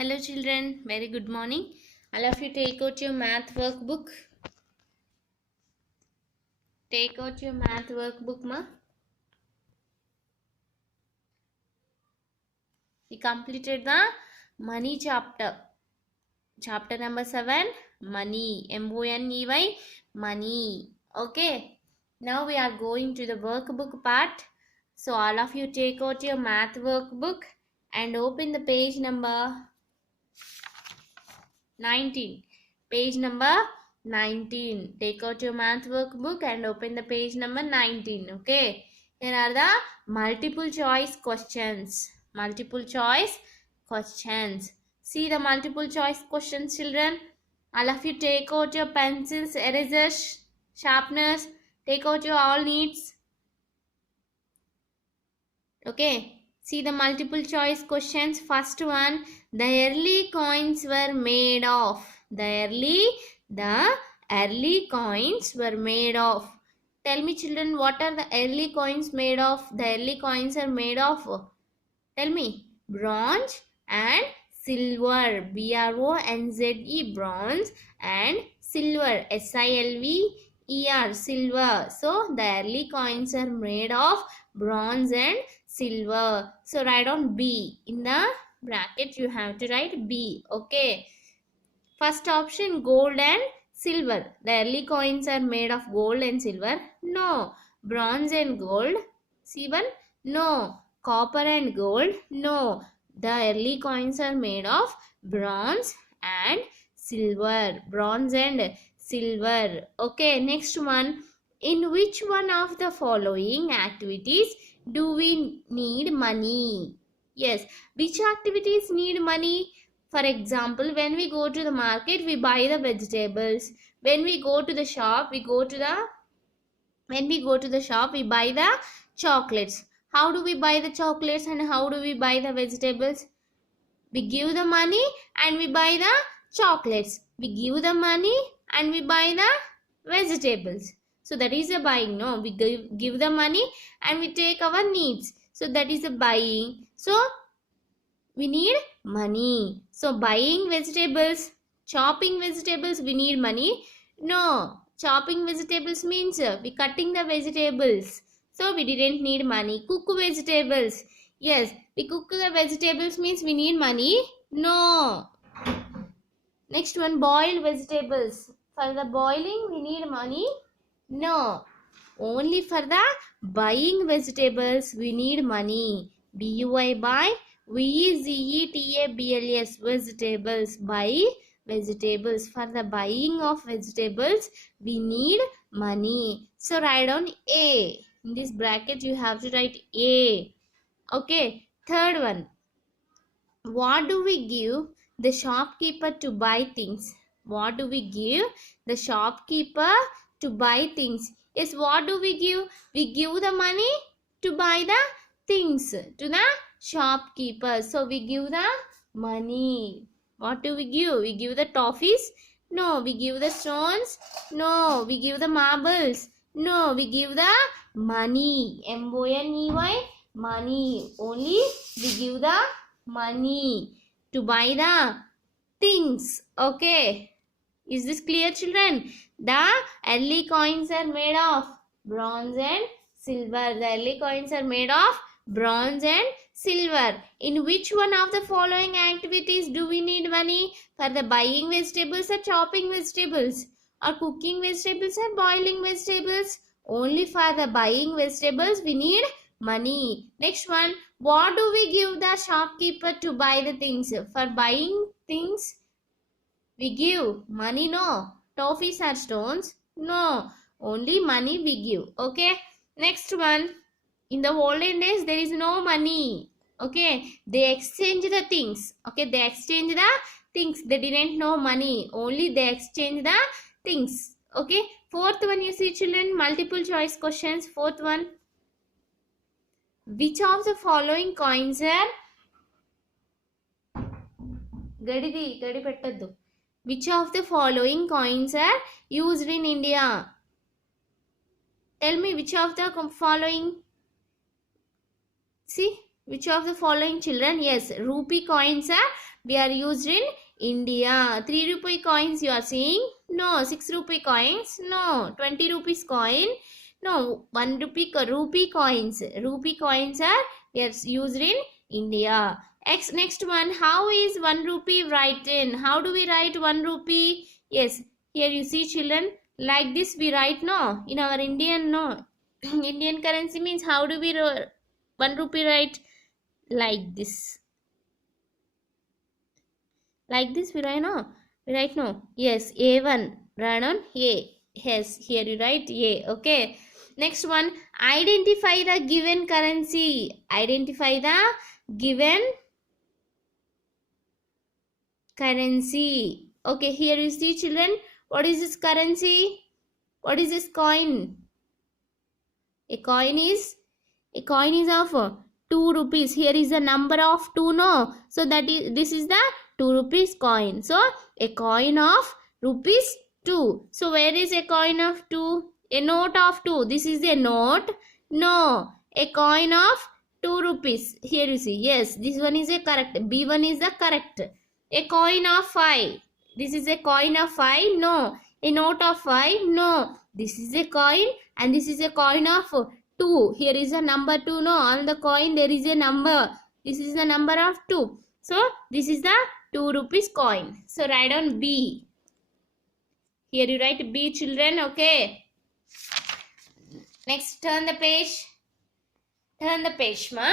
Hello children, very good morning. All of you take out your math workbook. Take out your math workbook, ma. We completed the money chapter. Chapter number 7, money. M-O-N-E-Y, money. Okay. Now we are going to the workbook part. So all of you take out your math workbook and open the page number 19. Page number 19. Take out your math workbook and open the page number 19. Okay. Here are the multiple choice questions. Multiple choice questions. See the multiple choice questions, children. All of you take out your pencils, erasers, sharpeners. Take out your all needs. Okay. See the multiple choice questions. First one, the early coins were made of. The early coins were made of. Tell me children, what are the early coins made of? The early coins are made of. Tell me. Bronze and silver. B-R-O-N-Z-E. Bronze and silver. S-I-L-V-E-R. Silver. So the early coins are made of bronze and silver. So write on B. In the bracket you have to write B. Okay. First option, gold and silver. The early coins are made of gold and silver. No. Bronze and gold. See one? No. Copper and gold. No. The early coins are made of bronze and silver. Bronze and silver. Okay. Next one. In which one of the following activities do we need money? Yes. Which activities need money? For example, when we go to the market, we buy the vegetables. When we go to the shop, we buy the chocolates. How do we buy the chocolates and how do we buy the vegetables? We give the money and we buy the chocolates. We give the money and we buy the vegetables. So that is a buying, no? We give the money and we take our needs. So that is a buying. So we need money. So buying vegetables, chopping vegetables, we need money. No, chopping vegetables means we cutting the vegetables. So we didn't need money. Cook vegetables. Yes, we cook the vegetables means we need money. No. Next one, boil vegetables. For the boiling, we need money. No. Only for the buying vegetables, we need money. B-U-I buy. V-E-G-E-T-A-B-L-S, vegetables. Buy vegetables. For the buying of vegetables, we need money. So write on A. In this bracket, you have to write A. Okay. Third one. What do we give the shopkeeper to buy things? What do we give the shopkeeper to buy things? Yes, what do we give? We give the money to buy the things to the shopkeeper. So we give the money. What do we give? We give the toffees? No. We give the stones? No. We give the marbles? No. We give the money. M-O-N-E-Y, money. Only we give the money to buy the things. Okay. Is this clear, children? The early coins are made of bronze and silver. The early coins are made of bronze and silver. In which one of the following activities do we need money? For the buying vegetables or chopping vegetables? Or cooking vegetables or boiling vegetables? Only for the buying vegetables we need money. Next one. What do we give the shopkeeper to buy the things? For buying things, we give money, no. Toffees or stones? No. Only money we give. Okay. Next one. In the olden days, there is no money. Okay. They exchange the things. Okay. They exchange the things. They didn't know money. Only they exchange the things. Okay. Fourth one, you see children, multiple choice questions. Fourth one. Which of the following coins are Gadi pettaddu. Which of the following coins are used in India? Tell me which of the following. See, Which of the following children? Yes, rupee coins are used in India. 3 rupee coins you are seeing? No. 6 rupee coins? No. 20 rupees coin? No. 1 rupee coins. Rupee coins are used in India. Next one. How is 1 rupee written? How do we write 1 rupee? Yes. Here you see children. Like this we write, no. In our Indian, no. Indian currency means how do we 1 rupee write? Like this. Like this we write, no? We write, no. Yes, A1. Write on A. Yes, here you write A. Okay. Next one. Identify the given currency. Identify the given currency. Okay, here you see children. What is this currency? What is this coin? A coin is of 2 rupees. Here is the number of 2, no? So this is the 2 rupees coin. So a coin of rupees 2. So where is a coin of 2? A note of 2. This is a note. No. A coin of 2 rupees. Here you see. Yes, this one is a correct. B1 is the correct. A coin of 5. This is a coin of 5. No. A note of 5. No. This is a coin and this is a coin of 2. Here is a number 2. No. On the coin there is a number. This is the number of 2. So this is the 2 rupees coin. So write on B. Here you write B, children. Okay. Next, turn the page. Turn the page, ma.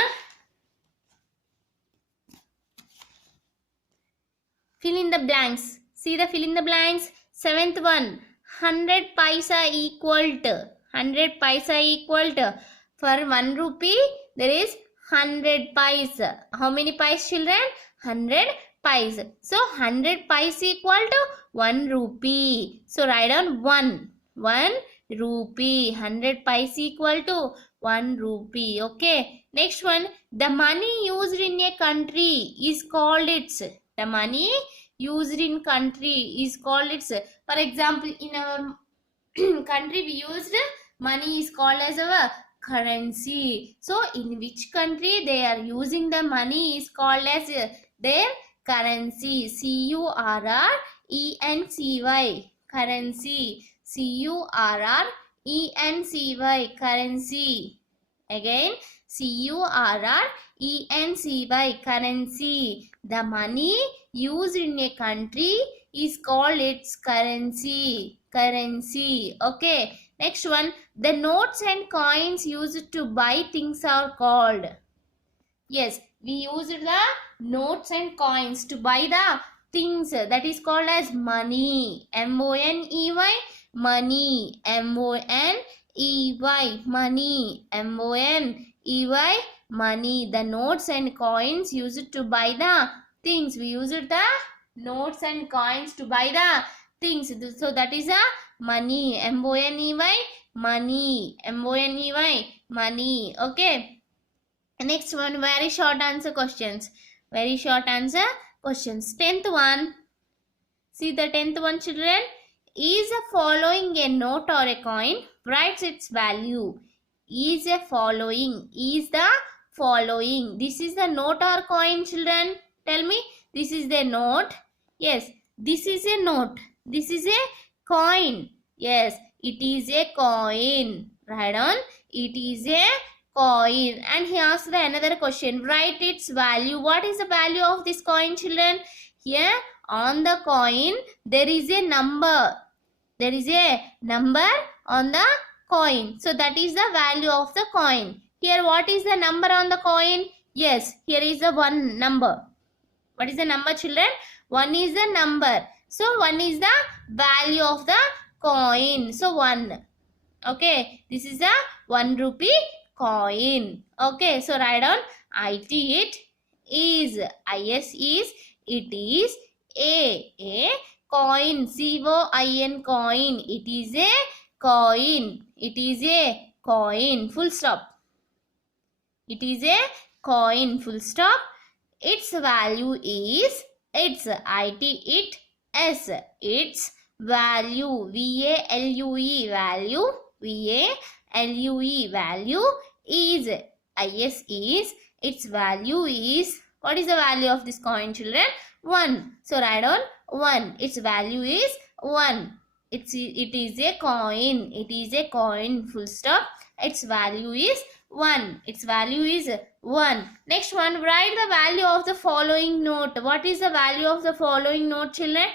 Fill in the blanks. See the fill in the blanks. 7th one. 100 paisa equal to. 100 paisa equal to. For 1 rupee, there is 100 paisa. How many pies, children? 100 pies. So 100 pies equal to 1 rupee. So write down 1. 1 rupee. 100 pies equal to 1 rupee. Okay. Next one. The money used in a country is called its. The money used in country is called its. For example, in our country we used money is called as our currency. So in which country they are using the money is called as their currency. CURRENCY. Currency. CURRENCY. Currency. Again, CURRENCY. Currency. The money used in a country is called its currency. Currency. Okay. Next one. The notes and coins used to buy things are called. Yes, we used the notes and coins to buy the things. That is called as money. MONEY. Money. MONEY. Money. MONEY. Money. The notes and coins used to buy the things. We used the notes and coins to buy the things. So that is a money. MONEY. Money. MONEY. Money. Okay. Next one, very short answer questions. Very short answer questions. 10th one. See the 10th one, children. Is a following a note or a coin? Writes its value. Is a following. Is the following. This is the note or coin, children? Tell me. This is the note. Yes. This is a note. This is a coin. Yes. It is a coin. Write on. It is a coin. And he asked another question. Write its value. What is the value of this coin, children? Here on the coin there is a number. There is a number on the coin. So that is the value of the coin. Here what is the number on the coin? Yes, here is the 1 number. What is the number, children? 1 is the number. So 1 is the value of the coin. So 1. Okay, this is the 1 rupee coin. Okay, so write on IT. It is. IS is. It is a coin. COIN. Coin. It is a coin. It is a coin. Full stop. It is a coin. Full stop. Its value is. Its. IT. It. S. Its value. VALUE. Value. VALUE. Value is. IS is. its value is, what is the value of this coin, children? 1. So write on 1. Its value is 1. It is a coin. It is a coin. Full stop. Its value is 1. Its value is 1. Next one, write the value of the following note. What is the value of the following note, children?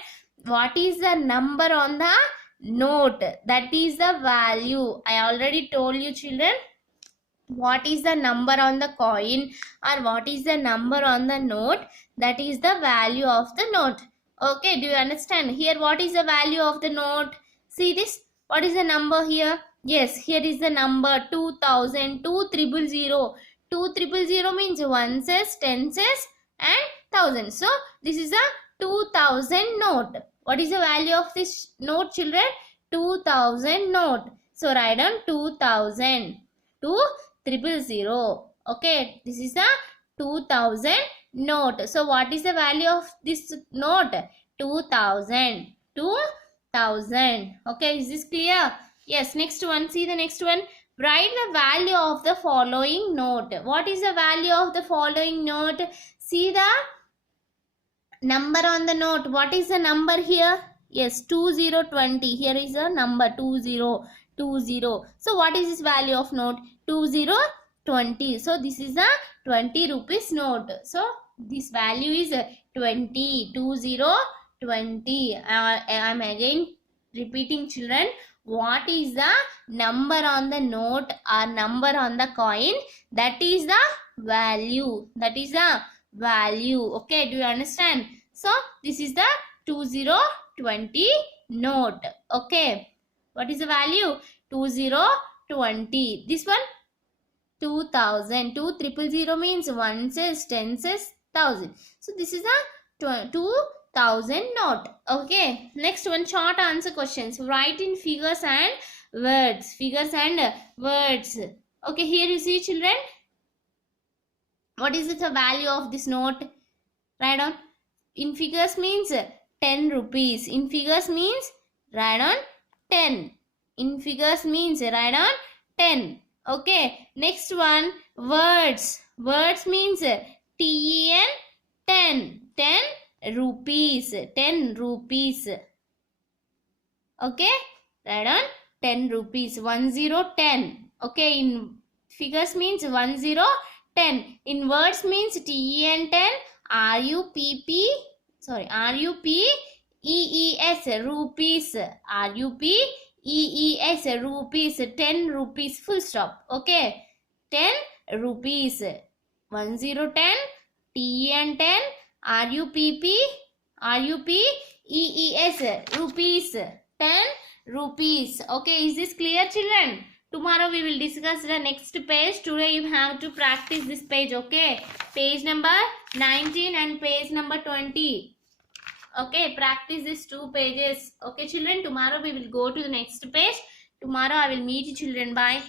What is the number on the note? That is the value. I already told you, children, what is the number on the coin or what is the number on the note. That is the value of the note. Okay, do you understand? Here, what is the value of the note? See this. What is the number here? Yes, here is the number 2000, 2000. 2000 means 1 cents, 10 cents and 1000. So, this is a 2000 note. What is the value of this note, children? 2000 note. So, write down 2000. 2000. Okay, this is a 2000 note. So, what is the value of this note? 2000. 2000. Okay, is this clear? Yes, next one. See the next one. Write the value of the following note. What is the value of the following note? See the number on the note. What is the number here? Yes, 2020. Here is a number 2020. So, what is this value of note? 2020. So, this is a 20 rupees note. So, this value is 20. 2020. I am again repeating, children. What is the number on the note or number on the coin? That is the value. That is the value. Okay, do you understand? So, this is the 2020 note. Okay. What is the value? 2020. This one? 2000. 2000 means 1 cents, 10 cents, 1000. So, this is a 2000 note. Okay. Next one, short answer questions. Write in figures and words. Figures and words. Okay, here you see, children. What is the value of this note? Write on. In figures means 10 rupees. In figures means write on 10. In figures means write on 10. Okay. Next one, words. Words means TEN 10. 10 rupees. 10 rupees. Okay. Write on 10 rupees. 10. Okay. In figures means 10. In words means TEN 10. RUPEES rupees. RUPEES rupees. 10 rupees. Full stop. Okay. 10 rupees. 1010. TEN 10. RUPEES rupees. 10 rupees. Okay. Is this clear, children? Tomorrow we will discuss the next page. Today you have to practice this page. Okay. Page number 19 and page number 20. Okay. Practice these 2 pages. Okay, children. Tomorrow we will go to the next page. Tomorrow I will meet you, children. Bye.